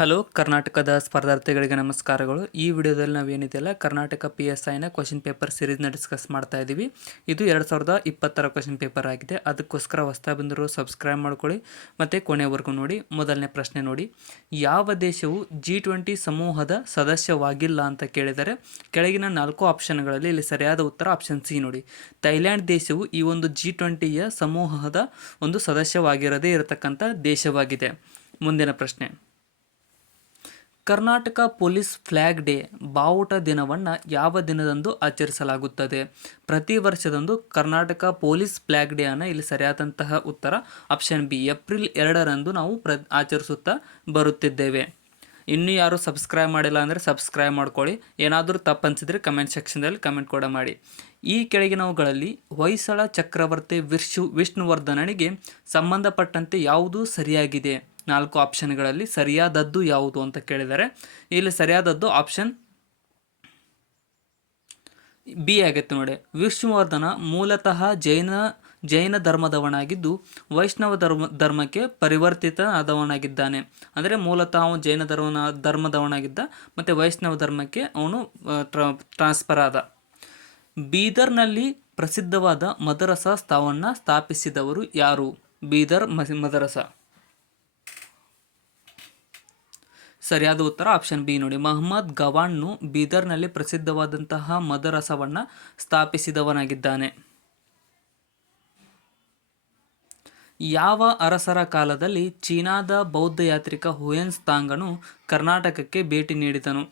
Hello ಕರ್ನಾಟಕದ ಸ್ಪರ್ಧಾರ್ಥಿಗಳಿಗೆ ನಮಸ್ಕಾರಗಳು. ಈ ವಿಡಿಯೋದಲ್ಲಿ ನಾವೇನಿದೆಯಲ್ಲ ಕರ್ನಾಟಕ PSIನ ಕ್ವಶನ್ ಪೇಪರ್ ಸೀರೀಸ್ನ ಡಿಸ್ಕಸ್ ಮಾಡ್ತಾ ಇದ್ದೀವಿ. ಇದು 2020 ಕ್ವಶನ್ ಪೇಪರ್ ಆಗಿದೆ. ಅದಕ್ಕೋಸ್ಕರ ಹೊಸ್ದಾಗಿ ಬಂದಿರೋ ಸಬ್ಸ್ಕ್ರೈಬ್ ಮಾಡ್ಕೊಳ್ಳಿ ಮತ್ತು ಕೊನೆವರೆಗೂ ನೋಡಿ. ಮೊದಲನೇ ಪ್ರಶ್ನೆ ನೋಡಿ, ಯಾವ ದೇಶವು G20 ಸಮೂಹದ ಸದಸ್ಯವಾಗಿಲ್ಲ ಅಂತ ಕೇಳಿದರೆ ಕೆಳಗಿನ 4 ಆಪ್ಷನ್ಗಳಲ್ಲಿ ಇಲ್ಲಿ ಸರಿಯಾದ ಉತ್ತರ ಆಪ್ಷನ್ ಸಿ ನೋಡಿ. ಥೈಲ್ಯಾಂಡ್ ದೇಶವು ಈ ಒಂದು G20ಯ ಸಮೂಹದ ಒಂದು ಸದಸ್ಯವಾಗಿರದೇ ಇರತಕ್ಕಂಥ ದೇಶವಾಗಿದೆ. ಮುಂದಿನ ಪ್ರಶ್ನೆ, ಕರ್ನಾಟಕ ಪೊಲೀಸ್ ಫ್ಲ್ಯಾಗ್ ಡೇ ಬಾವುಟ ದಿನವನ್ನು ಯಾವ ದಿನದಂದು ಆಚರಿಸಲಾಗುತ್ತದೆ? ಪ್ರತಿ ವರ್ಷದಂದು ಕರ್ನಾಟಕ ಪೊಲೀಸ್ ಫ್ಲ್ಯಾಗ್ ಡೇ ಅನ್ನು ಇಲ್ಲಿ ಸರಿಯಾದಂತಹ ಉತ್ತರ ಆಪ್ಷನ್ ಬಿ ಏಪ್ರಿಲ್ 2ರಂದು ನಾವು ಆಚರಿಸುತ್ತಾ ಬರುತ್ತಿದ್ದೇವೆ. ಇನ್ನೂ ಯಾರು ಸಬ್ಸ್ಕ್ರೈಬ್ ಮಾಡಿಲ್ಲ ಅಂದರೆ ಸಬ್ಸ್ಕ್ರೈಬ್ ಮಾಡ್ಕೊಳ್ಳಿ. ಏನಾದರೂ ತಪ್ಪು ಅನಿಸಿದರೆ ಕಮೆಂಟ್ ಸೆಕ್ಷನ್ದಲ್ಲಿ ಕಮೆಂಟ್ ಕೂಡ ಮಾಡಿ. ಈ ಕೆಳಗಿನವುಗಳಲ್ಲಿ ಹೊಯ್ಸಳ ಚಕ್ರವರ್ತಿ ವಿಷ್ಣುವರ್ಧನನಿಗೆ ಸಂಬಂಧಪಟ್ಟಂತೆ ಯಾವುದು ಸರಿಯಾಗಿದೆ? 4 ಆಪ್ಷನ್ಗಳಲ್ಲಿ ಸರಿಯಾದದ್ದು ಯಾವುದು ಅಂತ ಕೇಳಿದರೆ ಇಲ್ಲಿ ಸರಿಯಾದದ್ದು ಆಪ್ಷನ್ ಬಿ ಆಗುತ್ತೆ ನೋಡಿ. ವಿಷ್ಣುವರ್ಧನ ಮೂಲತಃ ಜೈನ ಧರ್ಮದವನಾಗಿದ್ದು ವೈಷ್ಣವ ಧರ್ಮಕ್ಕೆ ಪರಿವರ್ತಿತನಾದವನಾಗಿದ್ದಾನೆ. ಅಂದರೆ ಮೂಲತಃ ಅವನು ಜೈನ ಧರ್ಮದವನಾಗಿದ್ದ ಮತ್ತು ವೈಷ್ಣವ ಧರ್ಮಕ್ಕೆ ಅವನು ಟ್ರಾನ್ಸ್ಫರ್ ಆದ. ಬೀದರ್ನಲ್ಲಿ ಪ್ರಸಿದ್ಧವಾದ ಮದರಸ ಸ್ಥಾಪಿಸಿದವರು ಯಾರು? ಬೀದರ್ ಮದರಸ. ಸರಿಯಾದ ಉತ್ತರ ಆಪ್ಷನ್ ಬಿ ನೋಡಿ. ಮಹಮ್ಮದ್ ಗವಾಣ್ಣು ಬೀದರ್ನಲ್ಲಿ ಪ್ರಸಿದ್ಧವಾದಂತಹ ಮದರಸವನ್ನು ಸ್ಥಾಪಿಸಿದವನಾಗಿದ್ದಾನೆ. ಯಾವ ಅರಸರ ಕಾಲದಲ್ಲಿ ಚೀನಾದ ಬೌದ್ಧ ಯಾತ್ರಿಕ ಹುಯೆನ್ ತ್ಸಾಂಗನು ಕರ್ನಾಟಕಕ್ಕೆ ಭೇಟಿ ನೀಡಿದನು?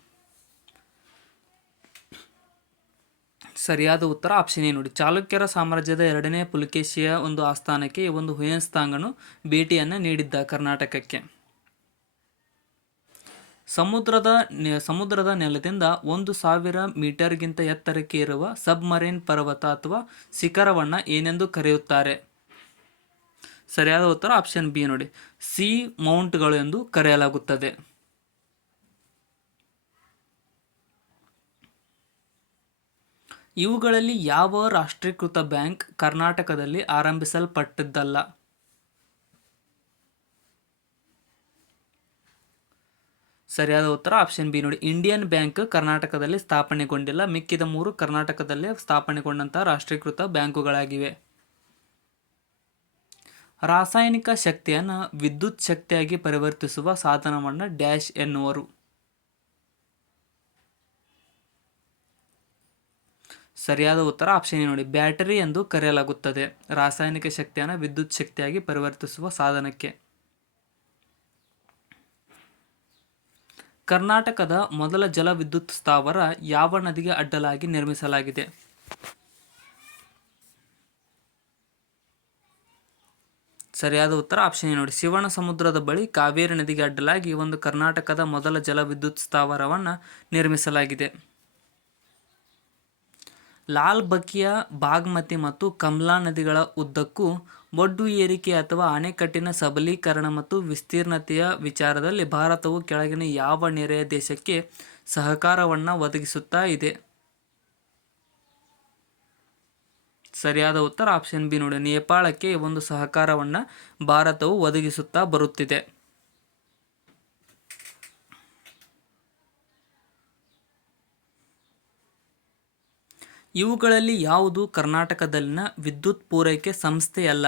ಸರಿಯಾದ ಉತ್ತರ ಆಪ್ಷನ್ ಎ ನೋಡಿ. ಚಾಲುಕ್ಯರ ಸಾಮ್ರಾಜ್ಯದ 2ನೇ ಪುಲಕೇಶಿಯ ಒಂದು ಆಸ್ಥಾನಕ್ಕೆ ಈ ಒಂದು ಹುಯೆನ್ ತ್ಸಾಂಗನು ಭೇಟಿಯನ್ನು ನೀಡಿದ್ದ ಕರ್ನಾಟಕಕ್ಕೆ. ಸಮುದ್ರದ ನೆಲದಿಂದ 1000 ಮೀಟರ್ಗಿಂತ ಎತ್ತರಕ್ಕೆ ಇರುವ ಸಬ್ಮರೈನ್ ಪರ್ವತ ಅಥವಾ ಶಿಖರವನ್ನು ಏನೆಂದು ಕರೆಯುತ್ತಾರೆ? ಸರಿಯಾದ ಉತ್ತರ ಆಪ್ಷನ್ ಬಿ ನೋಡಿ. ಸೀ ಮೌಂಟ್ಗಳು ಎಂದು ಕರೆಯಲಾಗುತ್ತದೆ. ಇವುಗಳಲ್ಲಿ ಯಾವ ರಾಷ್ಟ್ರೀಕೃತ ಬ್ಯಾಂಕ್ ಕರ್ನಾಟಕದಲ್ಲಿ ಆರಂಭಿಸಲ್ಪಟ್ಟಿದ್ದಲ್ಲ? ಸರಿಯಾದ ಉತ್ತರ ಆಪ್ಷನ್ ಬಿ ನೋಡಿ. ಇಂಡಿಯನ್ ಬ್ಯಾಂಕ್ ಕರ್ನಾಟಕದಲ್ಲಿ ಸ್ಥಾಪನೆಗೊಂಡಿಲ್ಲ. ಮಿಕ್ಕಿದ 3 ಕರ್ನಾಟಕದಲ್ಲೇ ಸ್ಥಾಪನೆಗೊಂಡಂತಹ ರಾಷ್ಟ್ರೀಕೃತ ಬ್ಯಾಂಕುಗಳಾಗಿವೆ. ರಾಸಾಯನಿಕ ಶಕ್ತಿಯನ್ನು ವಿದ್ಯುತ್ ಶಕ್ತಿಯಾಗಿ ಪರಿವರ್ತಿಸುವ ಸಾಧನವನ್ನು ಡ್ಯಾಶ್ ಎನ್ನುವರು? ಸರಿಯಾದ ಉತ್ತರ ಆಪ್ಷನ್ ಎ ನೋಡಿ. ಬ್ಯಾಟರಿ ಎಂದು ಕರೆಯಲಾಗುತ್ತದೆ ರಾಸಾಯನಿಕ ಶಕ್ತಿಯನ್ನು ವಿದ್ಯುತ್ ಶಕ್ತಿಯಾಗಿ ಪರಿವರ್ತಿಸುವ ಸಾಧನಕ್ಕೆ. ಕರ್ನಾಟಕದ ಮೊದಲ ಜಲ ವಿದ್ಯುತ್ ಸ್ಥಾವರ ಯಾವ ನದಿಗೆ ಅಡ್ಡಲಾಗಿ ನಿರ್ಮಿಸಲಾಗಿದೆ? ಸರಿಯಾದ ಉತ್ತರ ಆಪ್ಷನ್ ಎ ನೋಡಿ. ಶಿವಣ ಸಮುದ್ರದ ಬಳಿ ಕಾವೇರಿ ನದಿಗೆ ಅಡ್ಡಲಾಗಿ ಒಂದು ಕರ್ನಾಟಕದ ಮೊದಲ ಜಲ ವಿದ್ಯುತ್ ಸ್ಥಾವರವನ್ನು ನಿರ್ಮಿಸಲಾಗಿದೆ. ಲಾಲ್ ಬಕಿಯಾ, ಬಾಗ್ಮತಿ ಮತ್ತು ಕಮ್ಲಾ ನದಿಗಳ ಉದ್ದಕ್ಕೂ ಒಡ್ಡು ಏರಿಕೆ ಅಥವಾ ಅಣೆಕಟ್ಟಿನ ಸಬಲೀಕರಣ ಮತ್ತು ವಿಸ್ತೀರ್ಣತೆಯ ವಿಚಾರದಲ್ಲಿ ಭಾರತವು ಕೆಳಗಿನ ಯಾವ ನೆರೆಯ ದೇಶಕ್ಕೆ ಸಹಕಾರವನ್ನು ಒದಗಿಸುತ್ತಾ ಇದೆ? ಸರಿಯಾದ ಉತ್ತರ ಆಪ್ಷನ್ ಬಿ ನೋಡಿ. ನೇಪಾಳಕ್ಕೆ ಒಂದು ಸಹಕಾರವನ್ನು ಭಾರತವು ಒದಗಿಸುತ್ತಾ ಬರುತ್ತಿದೆ. ಇವುಗಳಲ್ಲಿ ಯಾವುದು ಕರ್ನಾಟಕದಲ್ಲಿನ ವಿದ್ಯುತ್ ಪೂರೈಕೆ ಸಂಸ್ಥೆಯಲ್ಲ?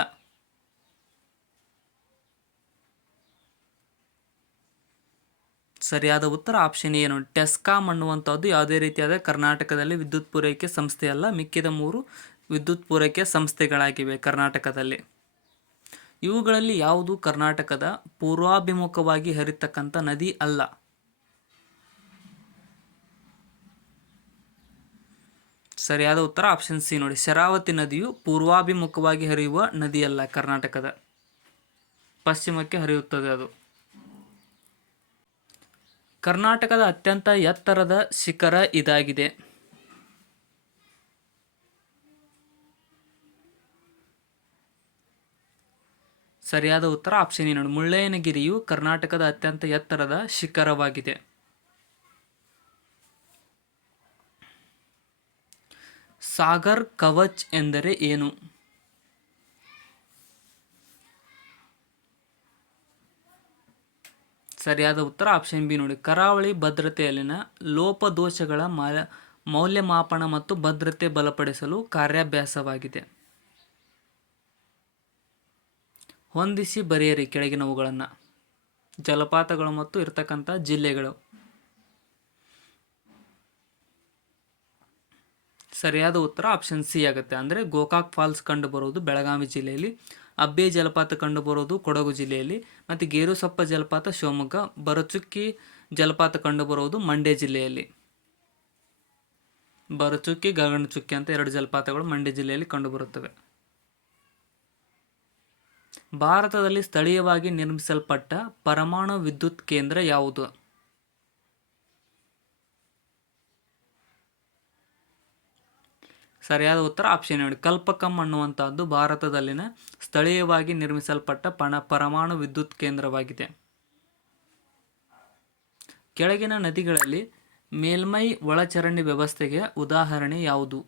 ಸರಿಯಾದ ಉತ್ತರ ಆಪ್ಷನ್ ಎ ನೋಡಿ. ಟೆಸ್ಕಾಂ ಅನ್ನುವಂಥದ್ದು ಯಾವುದೇ ರೀತಿಯಾದ ಕರ್ನಾಟಕದಲ್ಲಿ ವಿದ್ಯುತ್ ಪೂರೈಕೆ ಸಂಸ್ಥೆಯಲ್ಲ. ಮಿಕ್ಕಿದ 3 ವಿದ್ಯುತ್ ಪೂರೈಕೆ ಸಂಸ್ಥೆಗಳಾಗಿವೆ ಕರ್ನಾಟಕದಲ್ಲಿ. ಇವುಗಳಲ್ಲಿ ಯಾವುದು ಕರ್ನಾಟಕದ ಪೂರ್ವಾಭಿಮುಖವಾಗಿ ಹರಿತಕ್ಕಂಥ ನದಿ ಅಲ್ಲ? ಸರಿಯಾದ ಉತ್ತರ ಆಪ್ಷನ್ ಸಿ ನೋಡಿ. ಶರಾವತಿ ನದಿಯು ಪೂರ್ವಾಭಿಮುಖವಾಗಿ ಹರಿಯುವ ನದಿಯಲ್ಲ, ಕರ್ನಾಟಕದ ಪಶ್ಚಿಮಕ್ಕೆ ಹರಿಯುತ್ತದೆ ಅದು. ಕರ್ನಾಟಕದ ಅತ್ಯಂತ ಎತ್ತರದ ಶಿಖರ ಇದಾಗಿದೆ. ಸರಿಯಾದ ಉತ್ತರ ಆಪ್ಷನ್ ಎ ನೋಡಿ. ಮುಳ್ಳಯ್ಯನಗಿರಿಯು ಕರ್ನಾಟಕದ ಅತ್ಯಂತ ಎತ್ತರದ ಶಿಖರವಾಗಿದೆ. ಸಾಗರ್ ಕವಚ್ ಎಂದರೆ ಏನು? ಸರಿಯಾದ ಉತ್ತರ ಆಪ್ಷನ್ ಬಿ ನೋಡಿ. ಕರಾವಳಿ ಭದ್ರತೆಯಲ್ಲಿನ ಲೋಪದೋಷಗಳ ಮೌಲ್ಯಮಾಪನ ಮತ್ತು ಭದ್ರತೆ ಬಲಪಡಿಸಲು ಕಾರ್ಯಾಭ್ಯಾಸವಾಗಿದೆ. ಹೊಂದಿಸಿ ಬರೆಯಿರಿ ಕೆಳಗಿನವುಗಳನ್ನು. ಜಲಪಾತಗಳು ಮತ್ತು ಇರ್ತಕ್ಕಂಥ ಜಿಲ್ಲೆಗಳು. ಸರಿಯಾದ ಉತ್ತರ ಆಪ್ಷನ್ ಸಿ ಆಗುತ್ತೆ. ಅಂದರೆ ಗೋಕಾಕ್ ಫಾಲ್ಸ್ ಕಂಡು ಬರುವುದು ಬೆಳಗಾವಿ ಜಿಲ್ಲೆಯಲ್ಲಿ, ಅಬ್ಬೆ ಜಲಪಾತ ಕಂಡು ಬರುವುದು ಕೊಡಗು ಜಿಲ್ಲೆಯಲ್ಲಿ, ಮತ್ತು ಗೇರುಸೊಪ್ಪ ಜಲಪಾತ ಶಿವಮೊಗ್ಗ, ಬರಚುಕ್ಕಿ ಜಲಪಾತ ಕಂಡು ಬರುವುದು ಮಂಡ್ಯ ಜಿಲ್ಲೆಯಲ್ಲಿ. ಬರಚುಕ್ಕಿ, ಗಗನಚುಕ್ಕಿ ಅಂತ 2 ಜಲಪಾತಗಳು ಮಂಡ್ಯ ಜಿಲ್ಲೆಯಲ್ಲಿ ಕಂಡುಬರುತ್ತವೆ. ಭಾರತದಲ್ಲಿ ಸ್ಥಳೀಯವಾಗಿ ನಿರ್ಮಿಸಲ್ಪಟ್ಟ ಪರಮಾಣು ವಿದ್ಯುತ್ ಕೇಂದ್ರ ಯಾವುದು? ಸರಿಯಾದ ಉತ್ತರ ಆಪ್ಷನ್ ನೋಡಿ. ಕಲ್ಪಕಂ ಅನ್ನುವಂತಹದ್ದು ಭಾರತದಲ್ಲಿನ ಸ್ಥಳೀಯವಾಗಿ ನಿರ್ಮಿಸಲ್ಪಟ್ಟ ಪರಮಾಣು ವಿದ್ಯುತ್ ಕೇಂದ್ರವಾಗಿದೆ. ಕೆಳಗಿನ ನದಿಗಳಲ್ಲಿ ಮೇಲ್ಮೈ ಒಳಚರಂಡಿ ವ್ಯವಸ್ಥೆಗೆ ಉದಾಹರಣೆ ಯಾವುದು?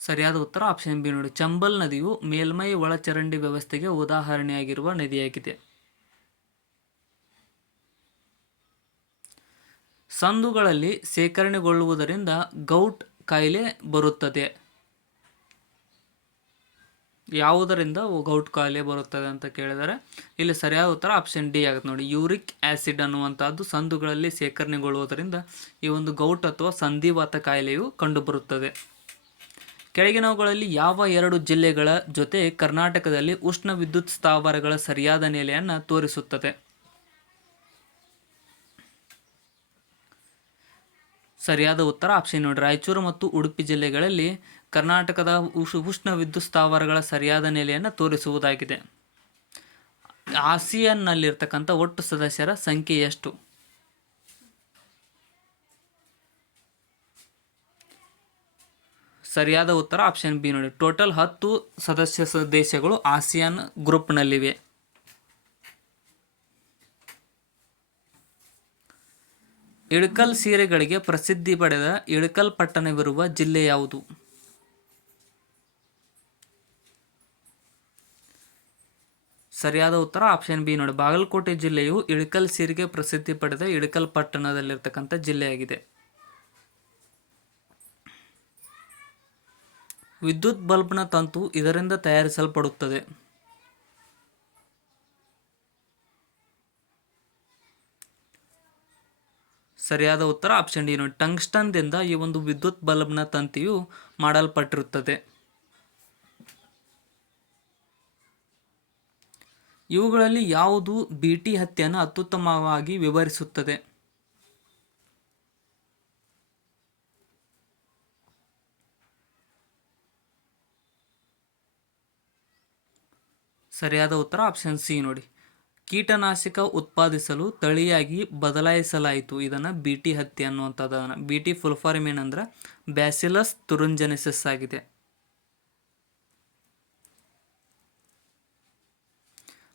ಸರಿಯಾದ ಉತ್ತರ ಆಪ್ಷನ್ ಬಿ ನೋಡಿ. ಚಂಬಲ್ ನದಿಯು ಮೇಲ್ಮೈ ಒಳಚರಂಡಿ ವ್ಯವಸ್ಥೆಗೆ ಉದಾಹರಣೆಯಾಗಿರುವ ನದಿಯಾಗಿದೆ. ಸಂದುಗಳಲ್ಲಿ ಶೇಖರಣೆಗೊಳ್ಳುವುದರಿಂದ ಗೌಟ್ ಕಾಯಿಲೆ ಬರುತ್ತದೆ. ಯಾವುದರಿಂದ ಗೌಟ್ ಕಾಯಿಲೆ ಬರುತ್ತದೆ ಅಂತ ಕೇಳಿದರೆ ಇಲ್ಲಿ ಸರಿಯಾದ ಉತ್ತರ ಆಪ್ಷನ್ ಡಿ ಆಗುತ್ತೆ ನೋಡಿ. ಯೂರಿಕ್ ಆಸಿಡ್ ಅನ್ನುವಂಥದ್ದು ಸಂದುಗಳಲ್ಲಿ ಶೇಖರಣೆಗೊಳ್ಳುವುದರಿಂದ ಈ ಒಂದು ಗೌಟ್ ಅಥವಾ ಸಂಧಿವಾತ ಕಾಯಿಲೆಯು ಕಂಡುಬರುತ್ತದೆ. ಕೆಳಗಿನವುಗಳಲ್ಲಿ ಯಾವ 2 ಜಿಲ್ಲೆಗಳ ಜೊತೆ ಕರ್ನಾಟಕದಲ್ಲಿ ಉಷ್ಣ ವಿದ್ಯುತ್ ಸ್ಥಾವರಗಳ ಸರಿಯಾದ ನೆಲೆಯನ್ನು ತೋರಿಸುತ್ತದೆ? ಸರಿಯಾದ ಉತ್ತರ ಆಪ್ಷನ್ ನೋಡಿ. ರಾಯಚೂರು ಮತ್ತು ಉಡುಪಿ ಜಿಲ್ಲೆಗಳಲ್ಲಿ ಕರ್ನಾಟಕದ ಉಷ್ಣ ವಿದ್ಯುತ್ ಸ್ಥಾವರಗಳ ಸರಿಯಾದ ನೆಲೆಯನ್ನು ತೋರಿಸುವುದಾಗಿದೆ. ಆಸಿಯಾನ್ನಲ್ಲಿರ್ತಕ್ಕಂಥ ಒಟ್ಟು ಸದಸ್ಯರ ಸಂಖ್ಯೆ ಎಷ್ಟು? ಸರಿಯಾದ ಉತ್ತರ ಆಪ್ಷನ್ ಬಿ ನೋಡಿ. ಟೋಟಲ್ 10 ಸದಸ್ಯ ದೇಶಗಳು ಆಸಿಯಾನ್ ಗ್ರೂಪ್ನಲ್ಲಿವೆ. ಇಳಕಲ್ ಸೀರೆಗಳಿಗೆ ಪ್ರಸಿದ್ಧಿ ಪಡೆದ ಇಳಕಲ್ ಪಟ್ಟಣವಿರುವ ಜಿಲ್ಲೆ ಯಾವುದು? ಸರಿಯಾದ ಉತ್ತರ ಆಪ್ಷನ್ ಬಿ ನೋಡಿ. ಬಾಗಲಕೋಟೆ ಜಿಲ್ಲೆಯು ಇಳಕಲ್ ಸೀರೆಗೆ ಪ್ರಸಿದ್ಧಿ ಪಡೆದ ಇಳಕಲ್ ಪಟ್ಟಣದಲ್ಲಿರ್ತಕ್ಕಂಥ ಜಿಲ್ಲೆಯಾಗಿದೆ. ವಿದ್ಯುತ್ ಬಲ್ಬ್ನ ತಂತು ಇದರಿಂದ ತಯಾರಿಸಲ್ಪಡುತ್ತದೆ. ಸರಿಯಾದ ಉತ್ತರ ಆಪ್ಷನ್ ಡಿ ನೋಡಿ. ಟಂಗ್ಸ್ಟನ್ದಿಂದ ಈ ಒಂದು ವಿದ್ಯುತ್ ಬಲ್ಬ್ನ ತಂತಿಯು ಮಾಡಲ್ಪಟ್ಟಿರುತ್ತದೆ. ಇವುಗಳಲ್ಲಿ ಯಾವುದು ಬಿಟಿ ಹತ್ಯೆಯನ್ನು ಅತ್ಯುತ್ತಮವಾಗಿ ವಿವರಿಸುತ್ತದೆ? ಸರಿಯಾದ ಉತ್ತರ ಆಪ್ಷನ್ ಸಿ ನೋಡಿ. ಕೀಟನಾಶಕ ಉತ್ಪಾದಿಸಲು ತಳಿಯಾಗಿ ಬದಲಾಯಿಸಲಾಯಿತು. ಇದನ್ನು ಬಿಟಿ ಹತ್ಯೆ ಅನ್ನುವಂಥದ್ದನ್ನು. ಬಿಟಿ ಫುಲ್ ಫಾರ್ಮ್ ಏನಂದ್ರೆ ಬ್ಯಾಸಿಲಸ್ ತುರಿಂಜೆನಿಸಿಸ್ ಆಗಿದೆ.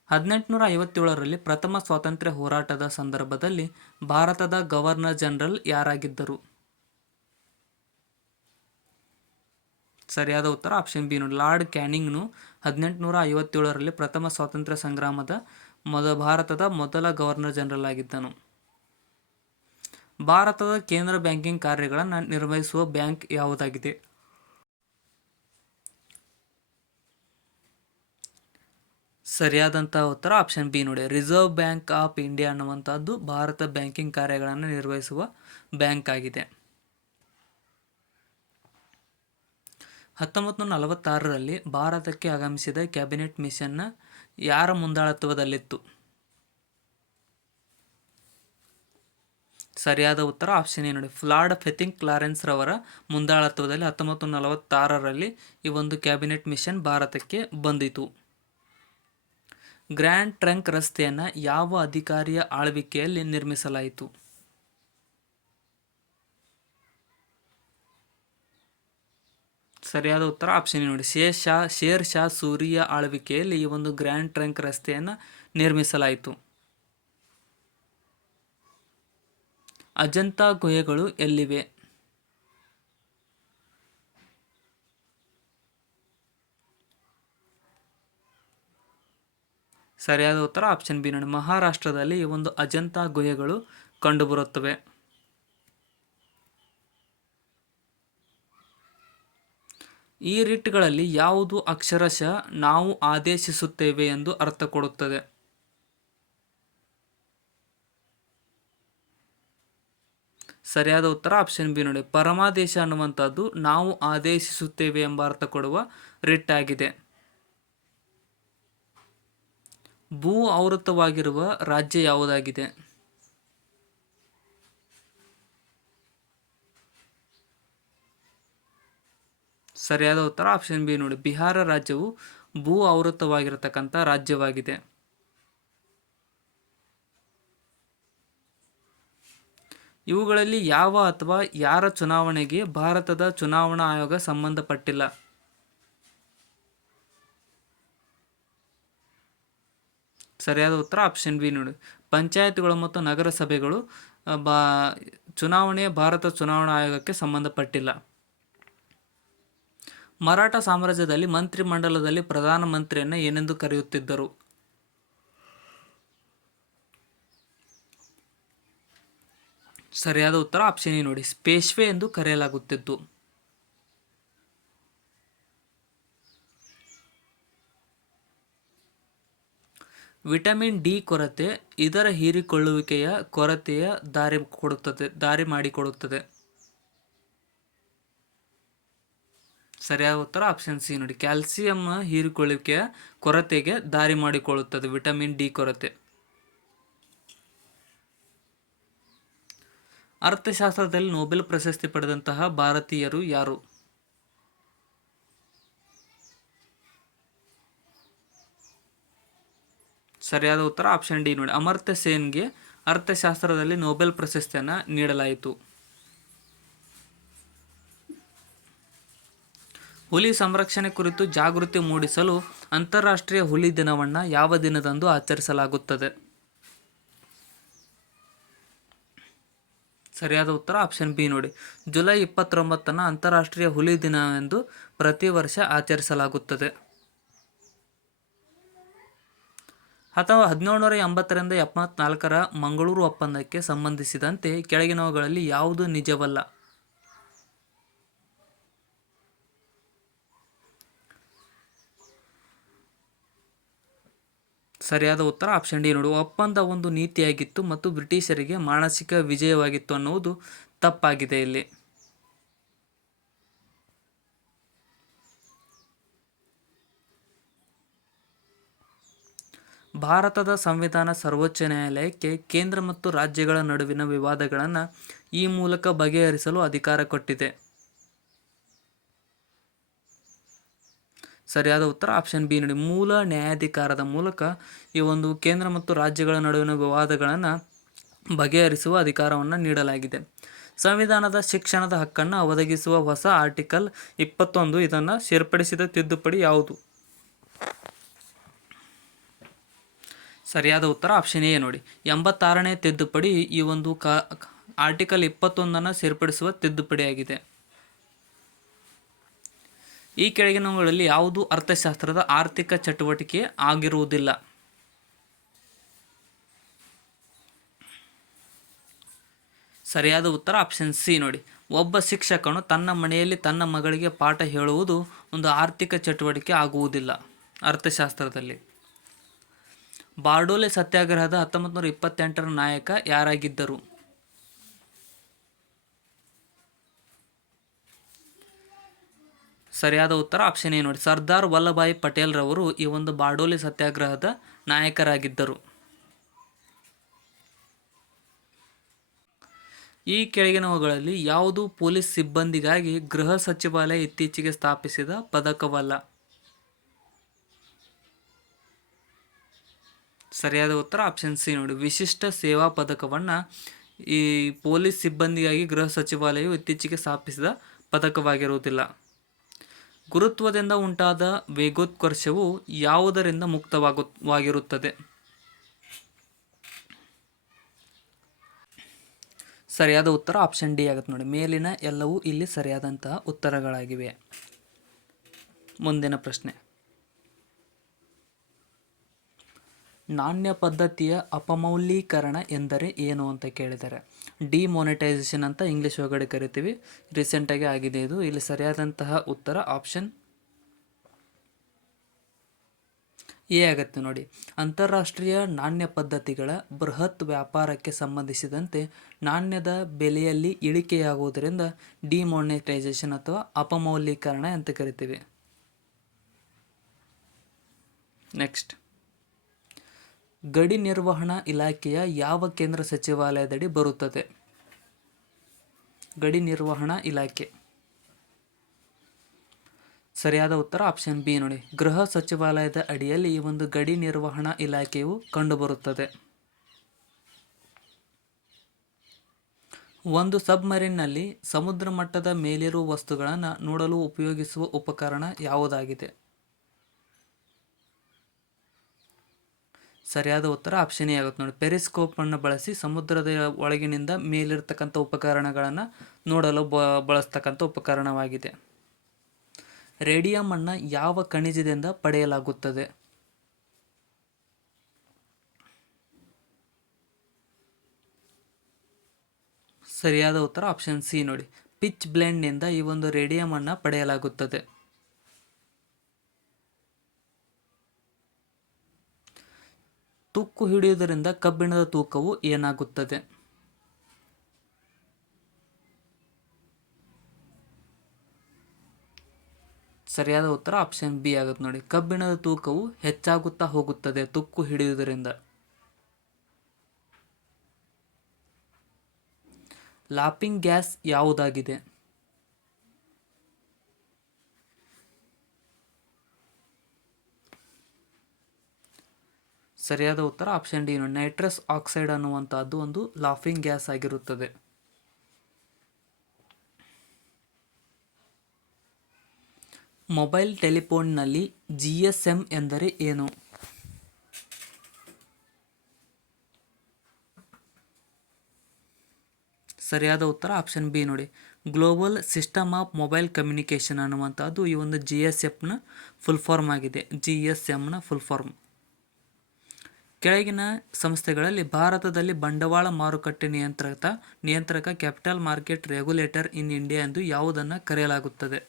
1857ರಲ್ಲಿ ಪ್ರಥಮ ಸ್ವಾತಂತ್ರ್ಯ ಹೋರಾಟದ ಸಂದರ್ಭದಲ್ಲಿ ಭಾರತದ ಗವರ್ನರ್ ಜನರಲ್ ಯಾರಾಗಿದ್ದರು? ಸರಿಯಾದ ಉತ್ತರ ಆಪ್ಷನ್ ಬಿ ನೋಡಿ. ಲಾರ್ಡ್ ಕ್ಯಾನಿಂಗ್ನು 1857ರಲ್ಲಿ ಪ್ರಥಮ ಸ್ವಾತಂತ್ರ್ಯ ಸಂಗ್ರಾಮದ ಭಾರತದ ಮೊದಲ ಗವರ್ನರ್ ಜನರಲ್ ಆಗಿದ್ದನು. ಭಾರತದ ಕೇಂದ್ರ ಬ್ಯಾಂಕಿಂಗ್ ಕಾರ್ಯಗಳನ್ನು ನಿರ್ವಹಿಸುವ ಬ್ಯಾಂಕ್ ಯಾವುದಾಗಿದೆ? ಸರಿಯಾದಂತಹ ಉತ್ತರ ಆಪ್ಷನ್ ಬಿ ನೋಡಿ. ರಿಸರ್ವ್ ಬ್ಯಾಂಕ್ ಆಫ್ ಇಂಡಿಯಾ ಅನ್ನುವಂಥದ್ದು ಭಾರತ ಬ್ಯಾಂಕಿಂಗ್ ಕಾರ್ಯಗಳನ್ನು ನಿರ್ವಹಿಸುವ ಬ್ಯಾಂಕ್ ಆಗಿದೆ. 1946ರಲ್ಲಿ ಭಾರತಕ್ಕೆ ಆಗಮಿಸಿದ ಕ್ಯಾಬಿನೆಟ್ ಮಿಷನ್ನ ಯಾರ ಮುಂದಾಳತ್ವದಲ್ಲಿತ್ತು? ಸರಿಯಾದ ಉತ್ತರ ಆಪ್ಷನ್ ಎ ನೋಡಿ. ಲಾರ್ಡ್ ಫೆಥಿಂಗ್ ಕ್ಲಾರೆನ್ಸ್ ರವರ ಮುಂದಾಳತ್ವದಲ್ಲಿ 1946ರಲ್ಲಿ ಈ ಒಂದು ಕ್ಯಾಬಿನೆಟ್ ಮಿಷನ್ ಭಾರತಕ್ಕೆ ಬಂದಿತು. ಗ್ರ್ಯಾಂಡ್ ಟ್ರಂಕ್ ರಸ್ತೆಯನ್ನು ಯಾವ ಅಧಿಕಾರಿಯ ಆಳ್ವಿಕೆಯಲ್ಲಿ ನಿರ್ಮಿಸಲಾಯಿತು? ಸರಿಯಾದ ಉತ್ತರ ಆಪ್ಷನ್ ನೋಡಿ. ಶೇರ್ ಶಾ ಸೂರಿಯ ಆಳ್ವಿಕೆಯಲ್ಲಿ ಈ ಒಂದು ಗ್ರ್ಯಾಂಡ್ ಟ್ರಂಕ್ ರಸ್ತೆಯನ್ನು ನಿರ್ಮಿಸಲಾಯಿತು. ಅಜಂತಾ ಗುಹೆಗಳು ಎಲ್ಲಿವೆ? ಸರಿಯಾದ ಉತ್ತರ ಆಪ್ಷನ್ ಬಿ ನೋಡಿ, ಮಹಾರಾಷ್ಟ್ರದಲ್ಲಿ ಈ ಒಂದು ಅಜಂತಾ ಗುಹೆಗಳು ಕಂಡುಬರುತ್ತವೆ. ಈ ರಿಟ್ಗಳಲ್ಲಿ ಯಾವುದು ಅಕ್ಷರಶಃ ನಾವು ಆದೇಶಿಸುತ್ತೇವೆ ಎಂದು ಅರ್ಥ ಕೊಡುತ್ತದೆ? ಸರಿಯಾದ ಉತ್ತರ ಆಪ್ಷನ್ ಬಿ ನೋಡಿ, ಪರಮಾದೇಶ ಅನ್ನುವಂಥದ್ದು ನಾವು ಆದೇಶಿಸುತ್ತೇವೆ ಎಂಬ ಅರ್ಥ ಕೊಡುವ ರಿಟ್ ಆಗಿದೆ. ಭೂ ಆವೃತವಾಗಿರುವ ರಾಜ್ಯ ಯಾವುದಾಗಿದೆ? ಸರಿಯಾದ ಉತ್ತರ ಆಪ್ಷನ್ ಬಿ ನೋಡಿ, ಬಿಹಾರ ರಾಜ್ಯವು ಭೂ ಆವೃತವಾಗಿರತಕ್ಕಂಥ ರಾಜ್ಯವಾಗಿದೆ. ಇವುಗಳಲ್ಲಿ ಯಾವ ಅಥವಾ ಯಾರ ಚುನಾವಣೆಗೆ ಭಾರತದ ಚುನಾವಣಾ ಆಯೋಗ ಸಂಬಂಧಪಟ್ಟಿಲ್ಲ? ಸರಿಯಾದ ಉತ್ತರ ಆಪ್ಷನ್ ಬಿ ನೋಡಿ, ಪಂಚಾಯತ್ಗಳು ಮತ್ತು ನಗರಸಭೆಗಳು ಚುನಾವಣೆಯ ಭಾರತ ಚುನಾವಣಾ ಆಯೋಗಕ್ಕೆ ಸಂಬಂಧಪಟ್ಟಿಲ್ಲ. ಮರಾಠ ಸಾಮ್ರಾಜ್ಯದಲ್ಲಿ ಮಂತ್ರಿಮಂಡಲದಲ್ಲಿ ಪ್ರಧಾನಮಂತ್ರಿಯನ್ನು ಏನೆಂದು ಕರೆಯುತ್ತಿದ್ದರು? ಸರಿಯಾದ ಉತ್ತರ ಆಪ್ಷನ್ ಎ ನೋಡಿ, ಪೇಶ್ವೆ ಎಂದು ಕರೆಯಲಾಗುತ್ತಿತ್ತು. ವಿಟಮಿನ್ ಡಿ ಕೊರತೆ ಇದರ ಹೀರಿಕೊಳ್ಳುವಿಕೆಯ ಕೊರತೆಯ ದಾರಿ ಮಾಡಿಕೊಡುತ್ತದೆ. ಸರಿಯಾದ ಉತ್ತರ ಆಪ್ಷನ್ ಸಿ ನೋಡಿ, ಕ್ಯಾಲ್ಸಿಯಂ ಹೀರಿಕೊಳ್ಳುವಿಕೆಯ ಕೊರತೆಗೆ ದಾರಿ ಮಾಡಿಕೊಳ್ಳುತ್ತದೆ ವಿಟಮಿನ್ ಡಿ ಕೊರತೆ. ಅರ್ಥಶಾಸ್ತ್ರದಲ್ಲಿ ನೊಬೆಲ್ ಪ್ರಶಸ್ತಿ ಪಡೆದಂತಹ ಭಾರತೀಯರು ಯಾರು? ಸರಿಯಾದ ಉತ್ತರ ಆಪ್ಷನ್ ಡಿ ನೋಡಿ, ಅಮರ್ತ್ಯ ಸೇನ್ಗೆ ಅರ್ಥಶಾಸ್ತ್ರದಲ್ಲಿ ನೊಬೆಲ್ ಪ್ರಶಸ್ತಿಯನ್ನು ನೀಡಲಾಯಿತು. ಹುಲಿ ಸಂರಕ್ಷಣೆ ಕುರಿತು ಜಾಗೃತಿ ಮೂಡಿಸಲು ಅಂತಾರಾಷ್ಟ್ರೀಯ ಹುಲಿ ದಿನವನ್ನು ಯಾವ ದಿನದಂದು ಆಚರಿಸಲಾಗುತ್ತದೆ? ಸರಿಯಾದ ಉತ್ತರ ಆಪ್ಷನ್ ಬಿ ನೋಡಿ, ಜುಲೈ 29 ಅಂತಾರಾಷ್ಟ್ರೀಯ ಹುಲಿ ದಿನವೆಂದು ಪ್ರತಿ ವರ್ಷ ಆಚರಿಸಲಾಗುತ್ತದೆ. 1780ರಿಂದ 74ರ ಮಂಗಳೂರು ಒಪ್ಪಂದಕ್ಕೆ ಸಂಬಂಧಿಸಿದಂತೆ ಕೆಳಗಿನವುಗಳಲ್ಲಿ ಯಾವುದು ನಿಜವಲ್ಲ? ಸರಿಯಾದ ಉತ್ತರ ಆಪ್ಷನ್ ಡಿ ನೋಡಿ, ಒಪ್ಪಂದ ಒಂದು ನೀತಿಯಾಗಿತ್ತು ಮತ್ತು ಬ್ರಿಟಿಷರಿಗೆ ಮಾನಸಿಕ ವಿಜಯವಾಗಿತ್ತು ಅನ್ನುವುದು ತಪ್ಪಾಗಿದೆ ಇಲ್ಲಿ. ಭಾರತದ ಸಂವಿಧಾನ ಸರ್ವೋಚ್ಚ ನ್ಯಾಯಾಲಯಕ್ಕೆ ಕೇಂದ್ರ ಮತ್ತು ರಾಜ್ಯಗಳ ನಡುವಿನ ವಿವಾದಗಳನ್ನು ಈ ಮೂಲಕ ಬಗೆಹರಿಸಲು ಅಧಿಕಾರ ಕೊಟ್ಟಿದೆ. ಸರಿಯಾದ ಉತ್ತರ ಆಪ್ಷನ್ ಬಿ ನೋಡಿ, ಮೂಲ ನ್ಯಾಯಾಧಿಕಾರದ ಮೂಲಕ ಈ ಒಂದು ಕೇಂದ್ರ ಮತ್ತು ರಾಜ್ಯಗಳ ನಡುವಿನ ವಿವಾದಗಳನ್ನು ಬಗೆಹರಿಸುವ ಅಧಿಕಾರವನ್ನು ನೀಡಲಾಗಿದೆ. ಸಂವಿಧಾನದ ಶಿಕ್ಷಣದ ಹಕ್ಕನ್ನು ಒದಗಿಸುವ ಹೊಸ ಆರ್ಟಿಕಲ್ 21 ಇದನ್ನು ಸೇರ್ಪಡಿಸಿದ ತಿದ್ದುಪಡಿ ಯಾವುದು? ಸರಿಯಾದ ಉತ್ತರ ಆಪ್ಷನ್ ಎ ನೋಡಿ, 86ನೇ ತಿದ್ದುಪಡಿ ಈ ಒಂದು ಆರ್ಟಿಕಲ್ 21 ಸೇರ್ಪಡಿಸುವ ತಿದ್ದುಪಡಿಯಾಗಿದೆ. ಈ ಕೆಳಗಿನವುಗಳಲ್ಲಿ ಯಾವುದು ಅರ್ಥಶಾಸ್ತ್ರದ ಆರ್ಥಿಕ ಚಟುವಟಿಕೆ ಆಗಿರುವುದಿಲ್ಲ? ಸರಿಯಾದ ಉತ್ತರ ಆಪ್ಷನ್ ಸಿ ನೋಡಿ, ಒಬ್ಬ ಶಿಕ್ಷಕನು ತನ್ನ ಮನೆಯಲ್ಲಿ ತನ್ನ ಮಗಳಿಗೆ ಪಾಠ ಹೇಳುವುದು ಒಂದು ಆರ್ಥಿಕ ಚಟುವಟಿಕೆ ಆಗುವುದಿಲ್ಲ ಅರ್ಥಶಾಸ್ತ್ರದಲ್ಲಿ. ಬಾರ್ಡೋಲೆ ಸತ್ಯಾಗ್ರಹದ 1928ರ ನಾಯಕ ಯಾರಾಗಿದ್ದರು? ಸರಿಯಾದ ಉತ್ತರ ಆಪ್ಷನ್ ಎ ನೋಡಿ, ಸರ್ದಾರ್ ವಲ್ಲಭಾಯ್ ಪಟೇಲ್ ರವರು ಈ ಒಂದು ಬಾರ್ಡೋಲಿ ಸತ್ಯಾಗ್ರಹದ ನಾಯಕರಾಗಿದ್ದರು. ಈ ಕೆಳಗಿನವುಗಳಲ್ಲಿ ಯಾವುದು ಪೊಲೀಸ್ ಸಿಬ್ಬಂದಿಗಾಗಿ ಗೃಹ ಸಚಿವಾಲಯ ಇತ್ತೀಚೆಗೆ ಸ್ಥಾಪಿಸಿದ ಪದಕವಲ್ಲ? ಸರಿಯಾದ ಉತ್ತರ ಆಪ್ಷನ್ ಸಿ ನೋಡಿ, ವಿಶಿಷ್ಟ ಸೇವಾ ಪದಕವನ್ನು ಈ ಪೊಲೀಸ್ ಸಿಬ್ಬಂದಿಗಾಗಿ ಗೃಹ ಸಚಿವಾಲಯವು ಇತ್ತೀಚೆಗೆ ಸ್ಥಾಪಿಸಿದ ಪದಕವಾಗಿರುವುದಿಲ್ಲ. ಗುರುತ್ವದಿಂದ ಉಂಟಾದ ವೇಗೋತ್ಕರ್ಷವು ಯಾವುದರಿಂದ ಮುಕ್ತವಾಗಿರುತ್ತದೆ? ಸರಿಯಾದ ಉತ್ತರ ಆಪ್ಷನ್ ಡಿ ಆಗುತ್ತೆ ನೋಡಿ, ಮೇಲಿನ ಎಲ್ಲವೂ ಇಲ್ಲಿ ಸರಿಯಾದಂತಹ ಉತ್ತರಗಳಾಗಿವೆ. ಮುಂದಿನ ಪ್ರಶ್ನೆ, ನಾಣ್ಯ ಪದ್ಧತಿಯ ಅಪಮೌಲ್ಯೀಕರಣ ಎಂದರೆ ಏನು ಅಂತ ಕೇಳಿದ್ದಾರೆ. ಡಿಮಾನಿಟೈಸೇಷನ್ ಅಂತ ಇಂಗ್ಲೀಷ್ ಒಳಗಡೆ ಕರಿತೀವಿ. ರೀಸೆಂಟಾಗಿ ಆಗಿದೆ ಇದು. ಇಲ್ಲಿ ಸರಿಯಾದಂತಹ ಉತ್ತರ ಆಪ್ಷನ್ ಎ ಆಗುತ್ತೆ ನೋಡಿ. ಅಂತಾರಾಷ್ಟ್ರೀಯ ನಾಣ್ಯ ಪದ್ಧತಿಗಳ ಬೃಹತ್ ವ್ಯಾಪಾರಕ್ಕೆ ಸಂಬಂಧಿಸಿದಂತೆ ನಾಣ್ಯದ ಬೆಲೆಯಲ್ಲಿ ಇಳಿಕೆಯಾಗುವುದರಿಂದ ಡಿಮಾನಿಟೈಸೇಷನ್ ಅಥವಾ ಅಪಮೌಲ್ಯೀಕರಣ ಅಂತ ಕರಿತೀವಿ. ನೆಕ್ಸ್ಟ್, ಗಡಿ ನಿರ್ವಹಣಾ ಇಲಾಖೆಯ ಯಾವ ಕೇಂದ್ರ ಸಚಿವಾಲಯದಡಿ ಬರುತ್ತದೆ? ಗಡಿ ನಿರ್ವಹಣಾ ಇಲಾಖೆ ಸರಿಯಾದ ಉತ್ತರ ಆಪ್ಷನ್ ಬಿ ನೋಡಿ. ಗೃಹ ಸಚಿವಾಲಯದ ಅಡಿಯಲ್ಲಿ ಈ ಒಂದು ಗಡಿ ನಿರ್ವಹಣಾ ಇಲಾಖೆಯು ಕಂಡುಬರುತ್ತದೆ. ಒಂದು ಸಬ್ಮರೀನ್ನಲ್ಲಿ ಸಮುದ್ರ ಮಟ್ಟದ ಮೇಲಿರುವ ವಸ್ತುಗಳನ್ನು ನೋಡಲು ಉಪಯೋಗಿಸುವ ಉಪಕರಣ ಯಾವುದಾಗಿದೆ? ಸರಿಯಾದ ಉತ್ತರ ಆಪ್ಷನ್ ಎ ಆಗುತ್ತೆ ನೋಡಿ. ಪೆರಿಸ್ಕೋಪ್ ಅನ್ನು ಬಳಸಿ ಸಮುದ್ರದ ಒಳಗಿನಿಂದ ಮೇಲಿರ್ತಕ್ಕಂಥ ಉಪಕರಣಗಳನ್ನು ನೋಡಲು ಬಳಸ್ತಕ್ಕಂಥ ಉಪಕರಣವಾಗಿದೆ. ರೇಡಿಯಂ ಅನ್ನು ಯಾವ ಖನಿಜದಿಂದ ಪಡೆಯಲಾಗುತ್ತದೆ? ಸರಿಯಾದ ಉತ್ತರ ಆಪ್ಷನ್ ಸಿ ನೋಡಿ. ಪಿಚ್ ಬ್ಲೆಂಡ್ನಿಂದ ಈ ಒಂದು ರೇಡಿಯಂ ಅನ್ನು ಪಡೆಯಲಾಗುತ್ತದೆ. ತುಕ್ಕು ಹಿಡಿಯುವುದರಿಂದ ಕಬ್ಬಿಣದ ತೂಕವು ಏನಾಗುತ್ತದೆ? ಸರಿಯಾದ ಉತ್ತರ ಆಪ್ಷನ್ ಬಿ ಆಗುತ್ತೆ ನೋಡಿ. ಕಬ್ಬಿಣದ ತೂಕವು ಹೆಚ್ಚಾಗುತ್ತಾ ಹೋಗುತ್ತದೆ ತುಕ್ಕು ಹಿಡಿಯುವುದರಿಂದ. Laughing gas ಯಾವುದಾಗಿದೆ? ಸರಿಯಾದ ಉತ್ತರ ಆಪ್ಷನ್ ಡಿ ನೋಡಿ. ನೈಟ್ರಸ್ ಆಕ್ಸೈಡ್ ಅನ್ನುವಂಥದ್ದು ಒಂದು ಲಾಫಿಂಗ್ ಗ್ಯಾಸ್ ಆಗಿರುತ್ತದೆ. ಮೊಬೈಲ್ ಟೆಲಿಫೋನ್ನಲ್ಲಿ GSM ಎಂದರೆ ಏನು? ಸರಿಯಾದ ಉತ್ತರ ಆಪ್ಷನ್ ಬಿ ನೋಡಿ. Global system of mobile communication ಅನ್ನುವಂಥದ್ದು ಈ ಒಂದು GSMನ ಫುಲ್ ಫಾರ್ಮ್ ಆಗಿದೆ. GSMನ ಫುಲ್ ಫಾರ್ಮ್. ಕೆಳಗಿನ ಸಂಸ್ಥೆಗಳಲ್ಲಿ ಭಾರತದಲ್ಲಿ ಬಂಡವಾಳ ಮಾರುಕಟ್ಟೆ ನಿಯಂತ್ರಕ capital market regulator in India ಎಂದು ಯಾವುದನ್ನು ಕರೆಯಲಾಗುತ್ತದೆ?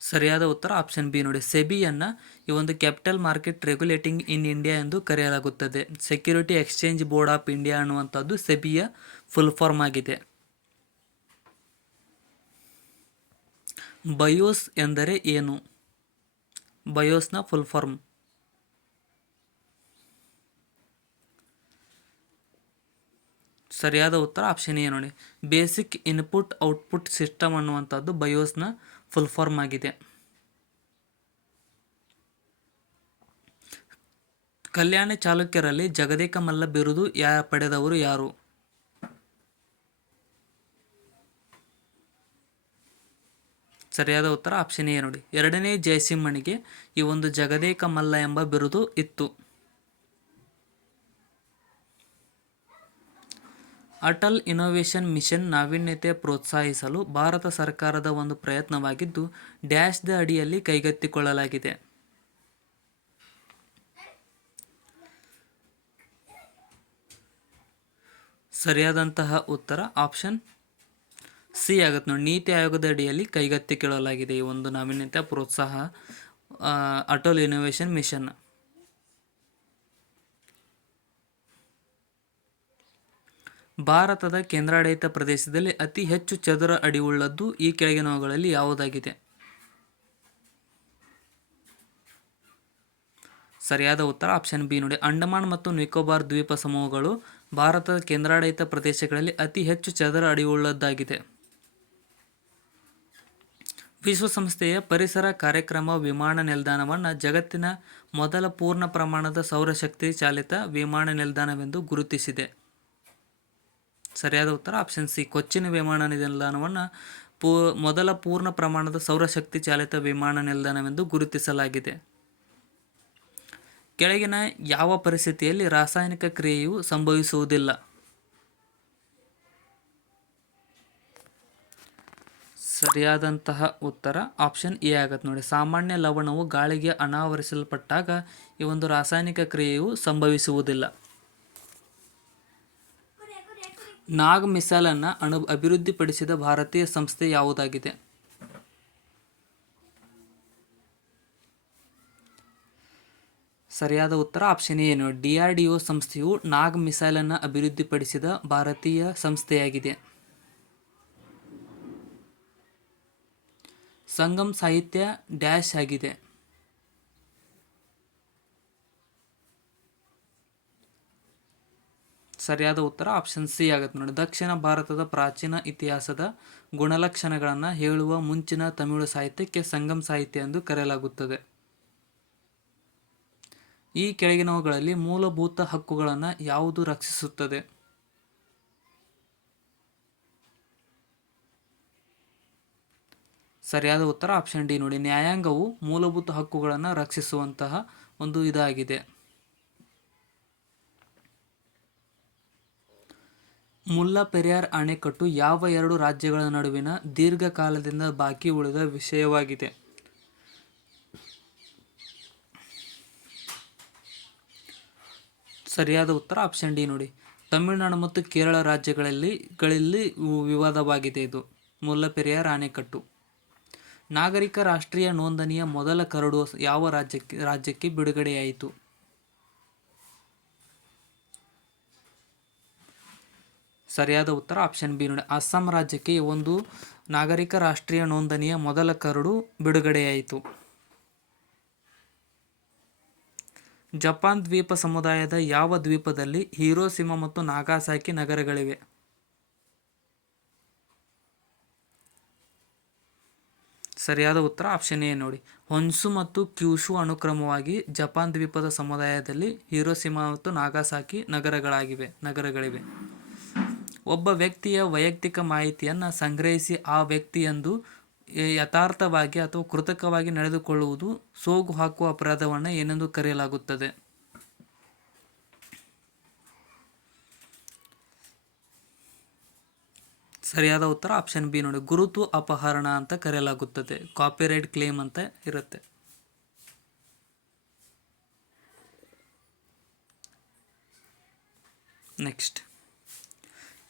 ಸರಿಯಾದ ಉತ್ತರ ಆಪ್ಷನ್ ಬಿ ನೋಡಿ. ಸೆಬಿಯನ್ನು ಈ ಒಂದು capital market regulating in India ಎಂದು ಕರೆಯಲಾಗುತ್ತದೆ. Security exchange board of India ಅನ್ನುವಂಥದ್ದು ಸೆಬಿಯ ಫುಲ್ ಫಾರ್ಮ್ ಆಗಿದೆ. ಬಯೋಸ್ ಎಂದರೆ ಏನು? ಬಯೋಸ್ನ ಫುಲ್ ಫಾರ್ಮ್. ಸರಿಯಾದ ಉತ್ತರ ಆಪ್ಷನ್ ಎ ನೋಡಿ. ಬೇಸಿಕ್ ಇನ್ಪುಟ್ ಔಟ್ಪುಟ್ ಸಿಸ್ಟಮ್ ಅನ್ನುವಂಥದ್ದು ಬಯೋಸ್ನ ಫುಲ್ ಫಾರ್ಮ್ ಆಗಿದೆ. ಕಲ್ಯಾಣ ಚಾಲುಕ್ಯರಲ್ಲಿ ಜಗದೇಕ ಮಲ್ಲ ಬಿರುದು ಪಡೆದವರು ಯಾರು? ಸರಿಯಾದ ಉತ್ತರ ಆಪ್ಷನ್ ಎ ನೋಡಿ. ಎರಡನೇ ಜಯಸಿಂಹನಿಗೆ ಈ ಒಂದು ಜಗದೇಕ ಮಲ್ಲ ಎಂಬ ಬಿರುದು ಇತ್ತು. ಅಟಲ್ ಇನೋವೇಷನ್ ಮಿಷನ್ ನಾವೀನ್ಯತೆ ಪ್ರೋತ್ಸಾಹಿಸಲು ಭಾರತ ಸರ್ಕಾರದ ಒಂದು ಪ್ರಯತ್ನವಾಗಿದ್ದು ಡ್ಯಾಶ್ದ ಅಡಿಯಲ್ಲಿ ಕೈಗೆತ್ತಿಕೊಳ್ಳಲಾಗಿದೆ? ಸರಿಯಾದಂತಹ ಉತ್ತರ ಆಪ್ಷನ್ ಸಿ ಆಗುತ್ತೆ ನೋಡಿ. ನೀತಿ ಆಯೋಗದ ಅಡಿಯಲ್ಲಿ ಕೈಗೆತ್ತಿಕೊಳ್ಳಲಾಗಿದೆ ಈ ಒಂದು ನಾವೀನ್ಯತೆ ಪ್ರೋತ್ಸಾಹ ಅಟಲ್ ಇನೋವೇಷನ್ ಮಿಷನ್. ಭಾರತದ ಕೇಂದ್ರಾಡಳಿತ ಪ್ರದೇಶದಲ್ಲಿ ಅತಿ ಹೆಚ್ಚು ಚದರ ಅಡಿ ಉಳ್ಳದ್ದು ಈ ಕೆಳಗಿನವುಗಳಲ್ಲಿ ಯಾವುದಾಗಿದೆ? ಸರಿಯಾದ ಉತ್ತರ ಆಪ್ಷನ್ ಬಿ ನೋಡಿ. ಅಂಡಮಾನ್ ಮತ್ತು ನಿಕೋಬಾರ್ ದ್ವೀಪ ಸಮೂಹಗಳು ಭಾರತದ ಕೇಂದ್ರಾಡಳಿತ ಪ್ರದೇಶಗಳಲ್ಲಿ ಅತಿ ಹೆಚ್ಚು ಚದರ ಅಡಿ ಉಳ್ಳದ್ದಾಗಿದೆ. ವಿಶ್ವಸಂಸ್ಥೆಯ ಪರಿಸರ ಕಾರ್ಯಕ್ರಮ ವಿಮಾನ ನಿಲ್ದಾಣವನ್ನು ಜಗತ್ತಿನ ಮೊದಲ ಪೂರ್ಣ ಪ್ರಮಾಣದ ಸೌರಶಕ್ತಿ ಚಾಲಿತ ವಿಮಾನ ನಿಲ್ದಾಣವೆಂದು ಗುರುತಿಸಿದೆ. ಸರಿಯಾದ ಉತ್ತರ ಆಪ್ಷನ್ ಸಿ. ಕೊಚ್ಚಿನ್ ವಿಮಾನ ನಿಲ್ದಾಣವನ್ನು ಮೊದಲ ಪೂರ್ಣ ಪ್ರಮಾಣದ ಸೌರಶಕ್ತಿ ಚಾಲಿತ ವಿಮಾನ ನಿಲ್ದಾಣವೆಂದು ಗುರುತಿಸಲಾಗಿದೆ. ಕೆಳಗಿನ ಯಾವ ಪರಿಸ್ಥಿತಿಯಲ್ಲಿ ರಾಸಾಯನಿಕ ಕ್ರಿಯೆಯು ಸಂಭವಿಸುವುದಿಲ್ಲ? ಸರಿಯಾದಂತಹ ಉತ್ತರ ಆಪ್ಷನ್ ಎ ಆಗತ್ತೆ ನೋಡಿ. ಸಾಮಾನ್ಯ ಲವಣವು ಗಾಳಿಗೆ ಅನಾವರಿಸಲ್ಪಟ್ಟಾಗ ಈ ಒಂದು ರಾಸಾಯನಿಕ ಕ್ರಿಯೆಯು ಸಂಭವಿಸುವುದಿಲ್ಲ. ನಾಗ್ ಮಿಸೈಲ್ ಅನ್ನು ಅಭಿವೃದ್ಧಿಪಡಿಸಿದ ಭಾರತೀಯ ಸಂಸ್ಥೆ ಯಾವುದಾಗಿದೆ? ಸರಿಯಾದ ಉತ್ತರ ಆಪ್ಷನ್ ಎ ನೋಡಿ. DRDO ಸಂಸ್ಥೆಯು ನಾಗ್ ಮಿಸೈಲ್ ಅನ್ನು ಅಭಿವೃದ್ಧಿಪಡಿಸಿದ ಭಾರತೀಯ ಸಂಸ್ಥೆಯಾಗಿದೆ. ಸಂಗಮ್ ಸಾಹಿತ್ಯ ಡ್ಯಾಶ್ ಆಗಿದೆ. ಸರಿಯಾದ ಉತ್ತರ ಆಪ್ಷನ್ ಸಿ ಆಗುತ್ತೆ ನೋಡಿ. ದಕ್ಷಿಣ ಭಾರತದ ಪ್ರಾಚೀನ ಇತಿಹಾಸದ ಗುಣಲಕ್ಷಣಗಳನ್ನು ಹೇಳುವ ಮುಂಚಿನ ತಮಿಳು ಸಾಹಿತ್ಯಕ್ಕೆ ಸಂಗಮ್ ಸಾಹಿತ್ಯ ಎಂದು ಕರೆಯಲಾಗುತ್ತದೆ. ಈ ಕೆಳಗಿನವುಗಳಲ್ಲಿ ಮೂಲಭೂತ ಹಕ್ಕುಗಳನ್ನು ಯಾವುದು ರಕ್ಷಿಸುತ್ತದೆ? ಸರಿಯಾದ ಉತ್ತರ ಆಪ್ಷನ್ ಡಿ ನೋಡಿ. ನ್ಯಾಯಾಂಗವು ಮೂಲಭೂತ ಹಕ್ಕುಗಳನ್ನು ರಕ್ಷಿಸುವಂತಹ ಒಂದು ಇದಾಗಿದೆ. ಮುಲ್ಲಾ ಪೆರಿಯಾರ್ ಅಣೆಕಟ್ಟು ಯಾವ ಎರಡು ರಾಜ್ಯಗಳ ನಡುವಿನ ದೀರ್ಘಕಾಲದಿಂದ ಬಾಕಿ ಉಳಿದ ವಿಷಯವಾಗಿದೆ? ಸರಿಯಾದ ಉತ್ತರ ಆಪ್ಷನ್ ಡಿ ನೋಡಿ. ತಮಿಳುನಾಡು ಮತ್ತು ಕೇರಳ ರಾಜ್ಯಗಳಲ್ಲಿ ವಿವಾದವಾಗಿದೆ ಇದು ಮುಲ್ಲಾ ಪೆರಿಯಾರ್ ಅಣೆಕಟ್ಟು. ನಾಗರಿಕ ರಾಷ್ಟ್ರೀಯ ನೋಂದಣಿಯ ಮೊದಲ ಕರಡು ಯಾವ ರಾಜ್ಯಕ್ಕೆ ಬಿಡುಗಡೆಯಾಯಿತು? ಸರಿಯಾದ ಉತ್ತರ ಆಪ್ಷನ್ ಬಿ ನೋಡಿ. ಅಸ್ಸಾಂ ರಾಜ್ಯಕ್ಕೆ ಒಂದು ನಾಗರಿಕ ರಾಷ್ಟ್ರೀಯ ನೋಂದಣಿಯ ಮೊದಲ ಕರಡು ಬಿಡುಗಡೆಯಾಯಿತು. ಜಪಾನ್ ದ್ವೀಪ ಸಮುದಾಯದ ಯಾವ ದ್ವೀಪದಲ್ಲಿ ಹಿರೋಶಿಮಾ ಮತ್ತು ನಾಗಾಸಾಕಿ ನಗರಗಳಿವೆ? ಸರಿಯಾದ ಉತ್ತರ ಆಪ್ಷನ್ ಎ ನೋಡಿ. ಹೊನ್ಸು ಮತ್ತು ಕ್ಯೂಶು ಅನುಕ್ರಮವಾಗಿ ಜಪಾನ್ ದ್ವೀಪದ ಸಮುದಾಯದಲ್ಲಿ ಹಿರೋಶಿಮಾ ಮತ್ತು ನಾಗಾಸಾಕಿ ನಗರಗಳಿವೆ. ಒಬ್ಬ ವ್ಯಕ್ತಿಯ ವೈಯಕ್ತಿಕ ಮಾಹಿತಿಯನ್ನು ಸಂಗ್ರಹಿಸಿ ಆ ವ್ಯಕ್ತಿಯೆಂದು ಯಥಾರ್ಥವಾಗಿ ಅಥವಾ ಕೃತಕವಾಗಿ ನಡೆದುಕೊಳ್ಳುವುದು ಸೋಗು ಹಾಕುವ ಅಪರಾಧವನ್ನು ಏನೆಂದು ಕರೆಯಲಾಗುತ್ತದೆ? ಸರಿಯಾದ ಉತ್ತರ ಆಪ್ಷನ್ ಬಿ ನೋಡಿ. ಗುರುತು ಅಪಹರಣ ಅಂತ ಕರೆಯಲಾಗುತ್ತದೆ. ಕಾಪಿರೈಟ್ ಕ್ಲೇಮ್ ಅಂತ ಇರುತ್ತೆ. ನೆಕ್ಸ್ಟ್,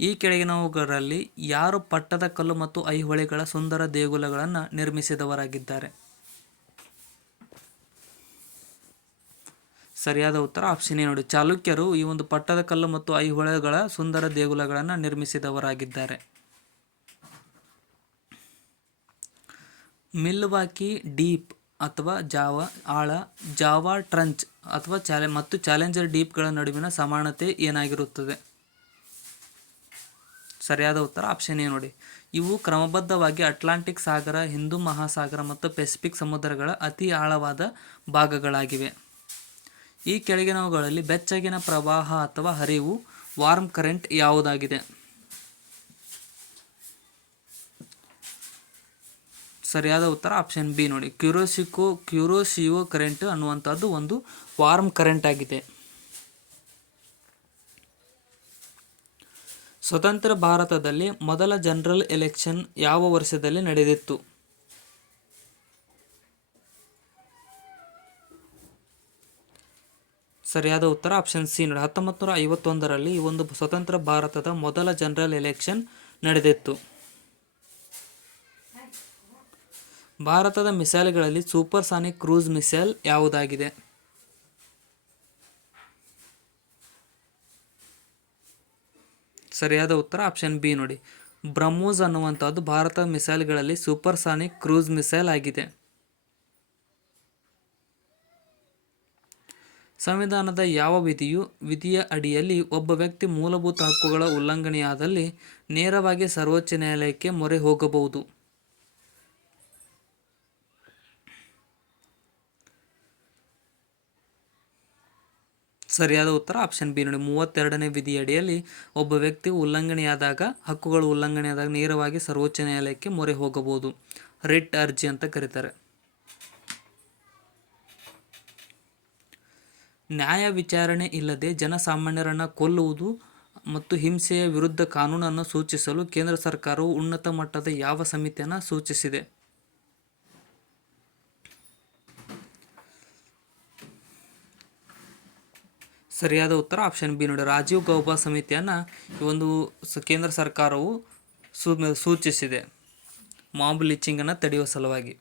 ಈ ಕೆಳಗಿನವುಗಳಲ್ಲಿ ಯಾರು ಪಟ್ಟದಕಲ್ಲು ಮತ್ತು ಐಹೊಳೆಗಳ ಸುಂದರ ದೇಗುಲಗಳನ್ನು ನಿರ್ಮಿಸಿದವರಾಗಿದ್ದಾರೆ? ಸರಿಯಾದ ಉತ್ತರ ಆಪ್ಷನ್ ಎ ನೋಡಿ. ಚಾಲುಕ್ಯರು ಈ ಒಂದು ಪಟ್ಟದಕಲ್ಲು ಮತ್ತು ಐಹೊಳೆಗಳ ಸುಂದರ ದೇಗುಲಗಳನ್ನು ನಿರ್ಮಿಸಿದವರಾಗಿದ್ದಾರೆ. ಮಿಲ್ವಾಕಿ ಡೀಪ್ ಅಥವಾ ಜಾವಾ ಟ್ರಂಚ್ ಅಥವಾ ಮತ್ತು ಚಾಲೆಂಜರ್ ಡೀಪ್ಗಳ ನಡುವಿನ ಸಮಾನತೆ ಏನಾಗಿರುತ್ತದೆ? ಸರಿಯಾದ ಉತ್ತರ ಆಪ್ಷನ್ ಎ ನೋಡಿ. ಇವು ಕ್ರಮಬದ್ಧವಾಗಿ ಅಟ್ಲಾಂಟಿಕ್ ಸಾಗರ, ಹಿಂದೂ ಮಹಾಸಾಗರ ಮತ್ತು ಪೆಸಿಫಿಕ್ ಸಮುದ್ರಗಳ ಅತಿ ಆಳವಾದ ಭಾಗಗಳಾಗಿವೆ. ಈ ಕೆಳಗಿನವುಗಳಲ್ಲಿ ಬೆಚ್ಚಗಿನ ಪ್ರವಾಹ ಅಥವಾ ಹರಿವು ವಾರ್ಮ್ ಕರೆಂಟ್ ಯಾವುದಾಗಿದೆ? ಸರಿಯಾದ ಉತ್ತರ ಆಪ್ಷನ್ ಬಿ ನೋಡಿ. ಕ್ಯೂರೋಶಿಯೋ ಕರೆಂಟ್ ಅನ್ನುವಂಥದ್ದು ಒಂದು ವಾರ್ಮ್ ಕರೆಂಟ್ ಆಗಿದೆ. ಸ್ವತಂತ್ರ ಭಾರತದಲ್ಲಿ ಮೊದಲ ಜನರಲ್ ಎಲೆಕ್ಷನ್ ಯಾವ ವರ್ಷದಲ್ಲಿ ನಡೆದಿತ್ತು? ಸರಿಯಾದ ಉತ್ತರ ಆಪ್ಷನ್ ಸಿ ನೋಡಿ. 1951ರಲ್ಲಿ ಈ ಒಂದು ಸ್ವತಂತ್ರ ಭಾರತದ ಮೊದಲ ಜನರಲ್ ಎಲೆಕ್ಷನ್ ನಡೆದಿತ್ತು. ಭಾರತದ ಮಿಸೈಲ್ಗಳಲ್ಲಿ ಸೂಪರ್ಸಾನಿಕ್ ಕ್ರೂಸ್ ಮಿಸೈಲ್ ಯಾವುದಾಗಿದೆ? ಸರಿಯಾದ ಉತ್ತರ ಆಪ್ಷನ್ ಬಿ ನೋಡಿ. ಬ್ರಹ್ಮೋಸ್ ಅನ್ನುವಂಥದ್ದು ಭಾರತದ ಮಿಸೈಲ್ಗಳಲ್ಲಿ ಸೂಪರ್ಸಾನಿಕ್ ಕ್ರೂಸ್ ಮಿಸೈಲ್ ಆಗಿದೆ. ಸಂವಿಧಾನದ ಯಾವ ವಿಧಿಯ ಅಡಿಯಲ್ಲಿ ಒಬ್ಬ ವ್ಯಕ್ತಿ ಮೂಲಭೂತ ಹಕ್ಕುಗಳ ಉಲ್ಲಂಘನೆಯಾದಲ್ಲಿ ನೇರವಾಗಿ ಸರ್ವೋಚ್ಚ ನ್ಯಾಯಾಲಯಕ್ಕೆ ಮೊರೆ ಹೋಗಬಹುದು? ಸರಿಯಾದ ಉತ್ತರ ಆಪ್ಷನ್ ಬಿ ನೋಡಿ. 32ನೇ ವಿಧಿಯಡಿಯಲ್ಲಿ ಒಬ್ಬ ವ್ಯಕ್ತಿ ಹಕ್ಕುಗಳು ಉಲ್ಲಂಘನೆಯಾದಾಗ ನೇರವಾಗಿ ಸರ್ವೋಚ್ಚ ನ್ಯಾಯಾಲಯಕ್ಕೆ ಮೊರೆ ಹೋಗಬಹುದು. ರಿಟ್ ಅರ್ಜಿ ಅಂತ ಕರೀತಾರೆ. ನ್ಯಾಯ ವಿಚಾರಣೆ ಇಲ್ಲದೆ ಜನಸಾಮಾನ್ಯರನ್ನು ಕೊಲ್ಲುವುದು ಮತ್ತು ಹಿಂಸೆಯ ವಿರುದ್ಧ ಕಾನೂನನ್ನು ಸೂಚಿಸಲು ಕೇಂದ್ರ ಸರ್ಕಾರವು ಉನ್ನತ ಮಟ್ಟದ ಯಾವ ಸಮಿತಿಯನ್ನು ಸೂಚಿಸಿದೆ? ಸರಿಯಾದ ಉತ್ತರ ಆಪ್ಷನ್ ಬಿ ನೋಡಿ, ರಾಜೀವ್ ಗೌಬಾ ಸಮಿತಿಯನ್ನು ಈ ಒಂದು ಕೇಂದ್ರ ಸರ್ಕಾರವು ಸೂಚಿಸಿದೆ ಮಾಬ್ ಲಿಂಚಿಂಗನ್ನು ತಡೆಯುವ ಸಲುವಾಗಿ.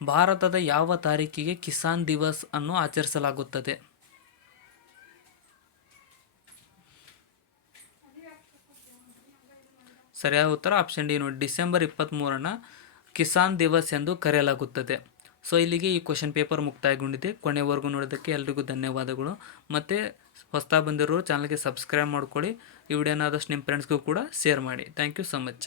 ಭಾರತದ ಯಾವ ತಾರೀಕಿಗೆ ಕಿಸಾನ್ ದಿವಸ್ ಅನ್ನು ಆಚರಿಸಲಾಗುತ್ತದೆ? ಸರಿಯಾದ ಉತ್ತರ ಆಪ್ಷನ್ ಡಿ ನೋಡಿ, ಡಿಸೆಂಬರ್ 23 ಕಿಸಾನ್ ದಿವಸ್ ಎಂದು ಕರೆಯಲಾಗುತ್ತದೆ. ಸೊ ಇಲ್ಲಿಗೆ ಈ ಕ್ವಶನ್ ಪೇಪರ್ ಮುಕ್ತಾಯಗೊಂಡಿದೆ. ಕೊನೆವರೆಗೂ ನೋಡೋದಕ್ಕೆ ಎಲ್ರಿಗೂ ಧನ್ಯವಾದಗಳು. ಮತ್ತು ಹೊಸದಾಗಿ ಬಂದಿರೋರು ಚಾನಲ್ಗೆ ಸಬ್ಸ್ಕ್ರೈಬ್ ಮಾಡ್ಕೊಳ್ಳಿ. ಈ ವಿಡಿಯೋನ ಆದಷ್ಟು ನಿಮ್ಮ ಫ್ರೆಂಡ್ಸ್ಗೂ ಕೂಡ ಶೇರ್ ಮಾಡಿ. Thank you so much.